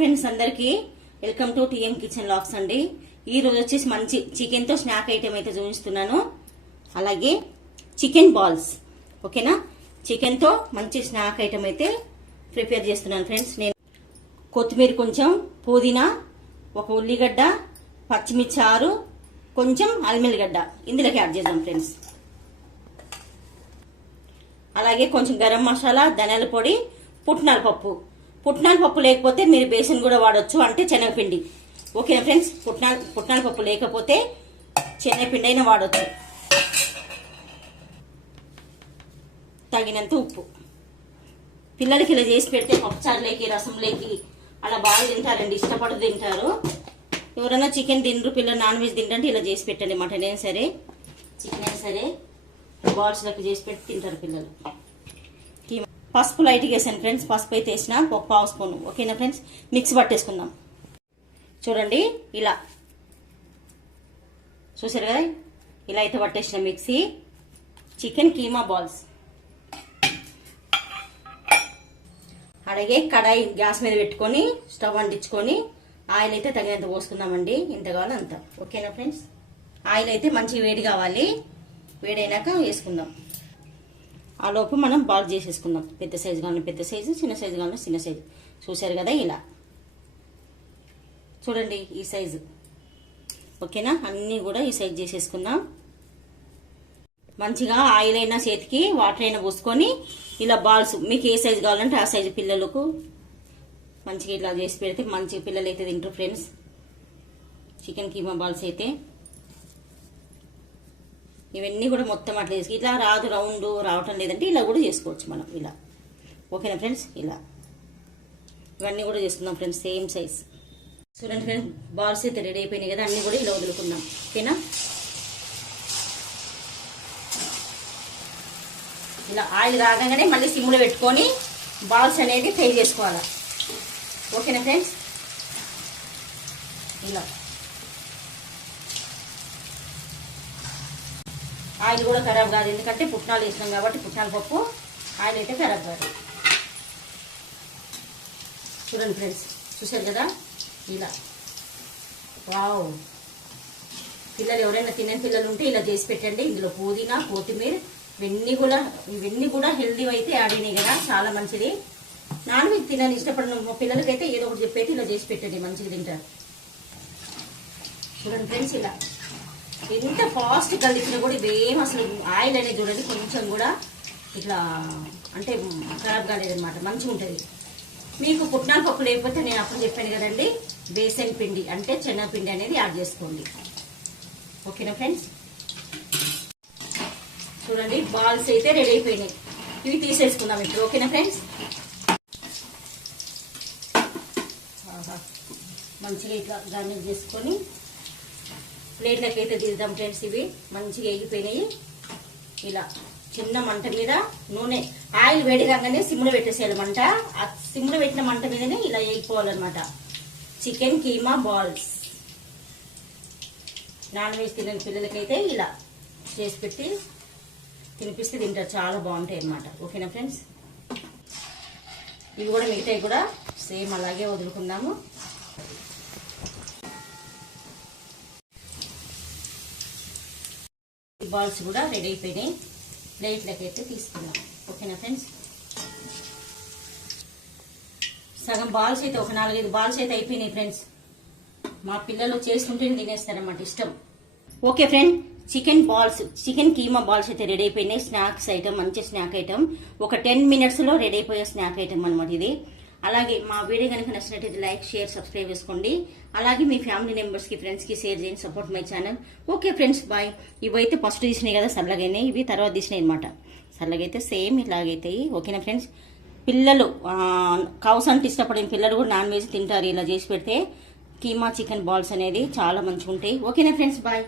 Friends అందరికి welcome to TM kitchen లాక్స్ అండి. ఈ రోజు వచ్చేసి మంచి చికెన్తో స్నాక్ ఐటెం అయితే చూపిస్తున్నాను. అలాగే చికెన్ బాల్స్ ఓకేనా చికెన్తో మంచి స్నాక్ ఐటెం అయితే ప్రిపేర్ చేస్తున్నాను ఫ్రెండ్స్ నేను కొత్తిమీర కొంచెం పుదీనా ఒక ఉల్లిగడ్డ పచ్చిమిర్చి ఆరు కొంచెం అల్మిల్లిగడ్డ ఇందులోకి యాడ్ చేద్దాం ఫ్రెండ్స్ అలాగే కొంచెం గరం మసాలా ధనియాల పొడి పుట్నాల పప్పు. పుట్నాల పప్పు లేకపోతే మీరు బేసన్ కూడా వాడచ్చు అంటే శనగపిండి. ఓకేనా ఫ్రెండ్స్ పుట్నాల పుట్నాల పప్పు లేకపోతే శనగపిండి అయినా వాడచ్చు. తగినంత ఉప్పు. పిల్లలకి ఇలా చేసి పెడితే పప్పుచారులేకి రసంలేకి అలా బాగా తింటారండి ఇష్టపడి తింటారు. ఎవరైనా చికెన్ తినరు పిల్లలు నాన్ వెజ్ తింటే ఇలా చేసి పెట్టండి మటన్ అయినా సరే చికెన్ అయినా సరే బాల్స్ చేసి పెట్టి తింటారు పిల్లలు. పసుపు లైట్గా వేసాను ఫ్రెండ్స్ పసుపు అయితే వేసిన ఒక పావు స్పూన్. ఓకేనా ఫ్రెండ్స్ మిక్స్ పట్టేసుకుందాం. చూడండి ఇలా. చూసారు కదా? ఇలా అయితే పట్టేసిన మిక్సీ. చికెన్ కీమా బాల్స్ అలాగే కడాయి గ్యాస్ మీద పెట్టుకొని స్టవ్ అంటించుకొని ఆయిల్ అయితే తగినంత పోసుకుందామండి. ఎంత కావాలో అంత ఓకేనా ఫ్రెండ్స్ ఆయిల్ అయితే మంచి వేడి కావాలి. వేడైనాక వేసుకుందాం. ఆ లోపు మనం బాల్ చేసేసుకుందాం. పెద్ద సైజు కానీ పెద్ద సైజు చిన్న సైజు కానీ చిన్న సైజు. చూశారు కదా ఇలా. చూడండి ఈ సైజు. ఓకేనా? అన్నీ కూడా ఈ సైజు చేసేసుకుందాం. మంచిగా ఆయిల్ అయినా చేతికి వాటర్ అయినా పోసుకొని ఇలా బాల్స్ మీకు ఏ సైజు కావాలంటే ఆ సైజు పిల్లలకు మంచిగా ఇట్లా చేసి పెడితే మంచిగా పిల్లలు అయితే తింటారు ఫ్రెండ్స్. చికెన్ కీమా బాల్స్ అయితే. ఇవన్నీ కూడా మొత్తం అట్లా చేసి ఇట్లా రాదు రౌండ్ రావటం లేదంటే ఇలా కూడా చేసుకోవచ్చు మనం ఇలా. ఓకేనా ఫ్రెండ్స్? ఇలా. ఇవన్నీ కూడా చేసుకుందాం ఫ్రెండ్స్ సేమ్ సైజ్. చూడండి ఫ్రెండ్స్ బాల్స్ అయితే రెడీ అయిపోయినాయి కదా అన్నీ కూడా ఇలా వదులుకుందాం. ఓకేనా? ఇలా ఆయిల్ రాగానే మళ్ళీ సిమ్లో పెట్టుకొని బాల్స్ అనేది ఫ్రై చేసుకోవాలి. ఓకేనా ఫ్రెండ్స్? ఇలా. ఆయిల్ కూడా ఖరాబ్ కాదు. ఎందుకంటే పుట్నాలు వేసినాం కాబట్టి పుట్నాల పప్పు ఆయిల్ అయితే ఖరాబ్ కాదు. చూడండి ఫ్రెండ్స్ చూశారు కదా? ఇలా. వావ్. పిల్లలు ఎవరైనా తినే పిల్లలు ఉంటే ఇలా చేసి పెట్టండి. ఇందులో పుదీనా కొత్తిమీర ఇవన్నీ కూడా ఇవన్నీ కూడా హెల్దీ అయితే యాడ్ అయినాయి కదా. చాలా మంచిది. నాన్ వెజ్ తినని ఇష్టపడిన మా పిల్లలకైతే ఏదో ఒకటి చెప్పేసి ఇలా చేసి పెట్టండి. మంచిగా తింటారు. చూడండి ఫ్రెండ్స్ ఇలా. ఎంత ఫాస్ట్ కలిపినా కూడా ఇవేం అసలు ఆయిల్ అనేది చూడండి కొంచెం కూడా ఇట్లా అంటే ఖరాబ్ కాలేదన్నమాట మంచిగా ఉంటుంది. మీకు పుట్నాల పప్పు లేకపోతే నేను అప్పుడు చెప్పాను కదండి బేసన్ పిండి అంటే శనగపిండి అనేది యాడ్ చేసుకోండి. ఓకేనా ఫ్రెండ్స్ చూడండి బాల్స్ అయితే రెడీ అయిపోయినాయి. ఇవి తీసేసుకుందాం ఇప్పుడు ఓకేనా ఫ్రెండ్స్ మంచిగా ఇట్లా గార్నిష్ చేసుకొని ప్లేట్లకి అయితే తీద్దాం ఫ్రెండ్స్ ఇవి. మంచిగా ఎగిపోయినాయి. ఇలా చిన్న మంట మీద నూనె. ఆయిల్ వేడి కాగానే సిమ్లో పెట్టేసేయాలి మంట. ఆ సిమ్లో పెట్టిన మంట మీదనే ఇలా వేగిపోవాలన్నమాట chicken keema balls. Non veg తినని పిల్లలకైతే ఇలా చేసి పెట్టి తినిపిస్తే తింటారు. చాలా బాగుంటాయి అన్నమాట. ఓకేనా ఫ్రెండ్స్? ఇవి కూడా మిగతాయి కూడా సేమ్ అలాగే వదులుకుందాము. బాల్స్ కూడా రెడీ అయిపోయినాయి. ప్లేట్లకి అయితే తీసుకుందాం. ఓకేనా ఫ్రెండ్స్ సగం బాల్స్ అయితే ఒక నాలుగైదు బాల్స్ అయితే అయిపోయినాయి ఫ్రెండ్స్ మా పిల్లలు చేసుకుంటే తినేస్తారన్నమాట ఇష్టం. Okay friend chicken balls chicken keema balls అయితే రెడీ అయిపోయినాయి. స్నాక్స్ ఐటమ్ మంచి స్నాక్ ఐటమ్ ఒక టెన్ మినిట్స్లో రెడీ అయిపోయే స్నాక్ ఐటమ్ అనమాట ఇది. అలాగే మా వీడియో కనుక నచ్చినట్టయితే లైక్ షేర్ సబ్స్క్రైబ్ చేసుకోండి. అలాగే మీ ఫ్యామిలీ మెంబర్స్కి ఫ్రెండ్స్కి షేర్ చేయండి support my channel. Okay friends bye. ఇవైతే ఫస్ట్ తీసినాయి కదా సల్లగైనాయి ఇవి తర్వాత తీసినాయి అనమాట సల్లగైతే సేమ్ ఇలాగైతాయి ఓకేనా ఫ్రెండ్స్? పిల్లలు కౌస్ అంటే ఇష్టపడిన పిల్లలు కూడా నాన్ వెజ్ తింటారు. ఇలా చేసి పెడితే కీమా చికెన్ బాల్స్ అనేది చాలా మంచిగా ఉంటాయి ఓకేనా ఫ్రెండ్స్ బాయ్.